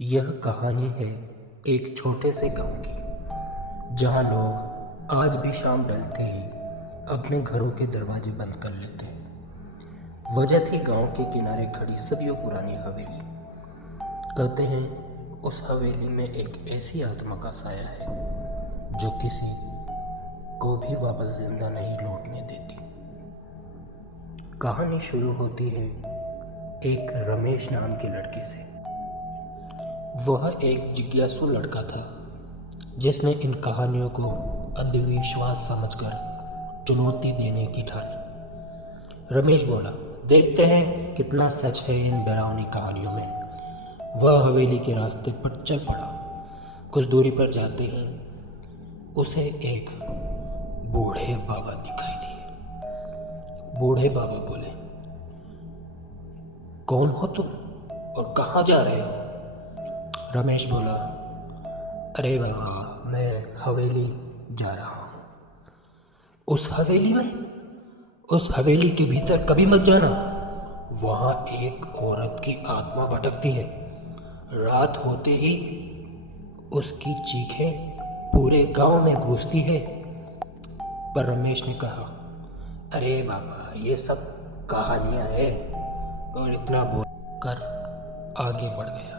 यह कहानी है एक छोटे से गांव की, जहां लोग आज भी शाम ढलते ही अपने घरों के दरवाजे बंद कर लेते हैं। वजह थी गांव के किनारे खड़ी सदियों पुरानी हवेली। कहते हैं उस हवेली में एक ऐसी आत्मा का साया है जो किसी को भी वापस जिंदा नहीं लौटने देती। कहानी शुरू होती है एक रमेश नाम के लड़के से। वह एक जिज्ञासु लड़का था जिसने इन कहानियों को अंधविश्वास समझकर चुनौती देने की ठानी। रमेश बोला, देखते हैं कितना सच है इन डरावनी कहानियों में। वह हवेली के रास्ते पर चल पड़ा। कुछ दूरी पर जाते ही उसे एक बूढ़े बाबा दिखाई दिए। बूढ़े बाबा बोले, कौन हो तुम और कहाँ जा रहे हो? रमेश बोला, अरे बाबा, मैं हवेली जा रहा हूँ। उस हवेली में? उस हवेली के भीतर कभी मत जाना। वहाँ एक औरत की आत्मा भटकती है। रात होते ही उसकी चीखें पूरे गांव में गूंजती है। पर रमेश ने कहा, अरे बाबा, ये सब कहानियाँ हैं, और इतना बोल कर आगे बढ़ गया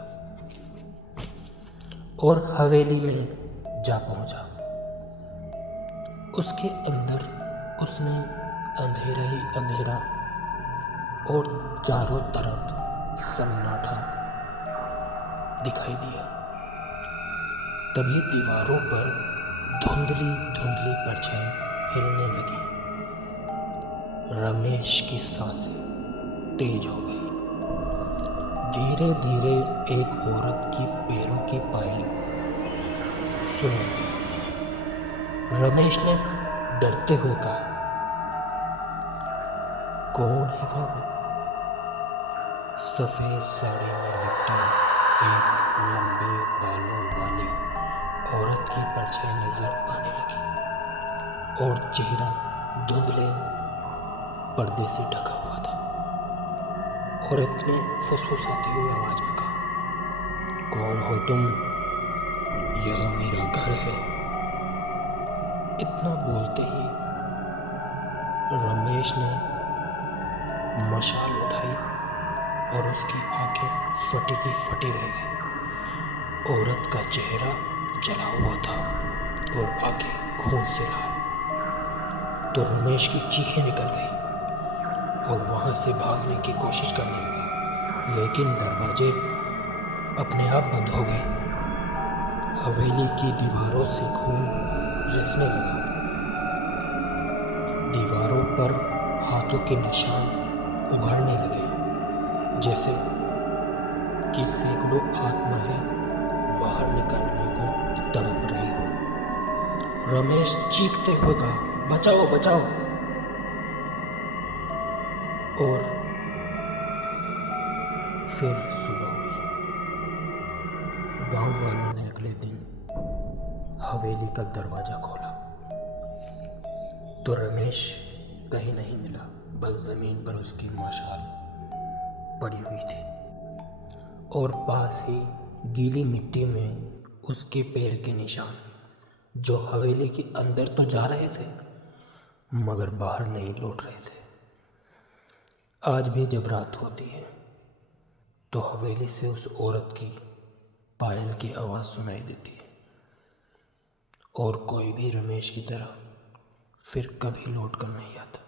और हवेली में जा पहुंचा। उसके अंदर उसने अंधेरा ही अंधेरा और चारों तरफ सन्नाटा दिखाई दिया। तभी दीवारों पर धुंधली धुंधली परछाई हिलने लगी। रमेश की सांसें तेज हो गई। धीरे धीरे एक औरत की पैरों की पायल सुनाई दी। रमेश ने डरते हुए कहा, कौन है वह? सफेद साड़ी में लिपटी एक लंबे बालों वाली औरत की परछाई नजर आने लगी और चेहरा धुंधले पर्दे से ढका हुआ था। औरत ने फुसफुसाते हुए आवाज में कहा, कौन हो तुम? यह मेरा घर है। इतना बोलते ही रमेश ने मशाल उठाई और उसकी आंखें फटी की फटी रह गई। औरत का चेहरा जला हुआ था और आंखें खून से लाल। तो रमेश की चीखें निकल गई और वहां से भागने की कोशिश करने लगा, लेकिन दरवाजे अपने आप बंद हो गए। हवेली की दीवारों से खून रिसने लगा। दीवारों पर हाथों के निशान उभरने लगे, जैसे कि सैकड़ों आत्माएं बाहर निकलने को तड़प रही हो। रमेश चीखते हुए कहा, बचाओ बचाओ। और फिर सुबह हुई। गांव वालों ने अगले दिन हवेली का दरवाजा खोला तो रमेश कहीं नहीं मिला। बस जमीन पर उसकी मशाल पड़ी हुई थी और पास ही गीली मिट्टी में उसके पैर के निशान, जो हवेली के अंदर तो जा रहे थे मगर बाहर नहीं लौट रहे थे। आज भी जब रात होती है तो हवेली से उस औरत की पायल की आवाज़ सुनाई देती है और कोई भी रमेश की तरह फिर कभी लौट कर नहीं आता।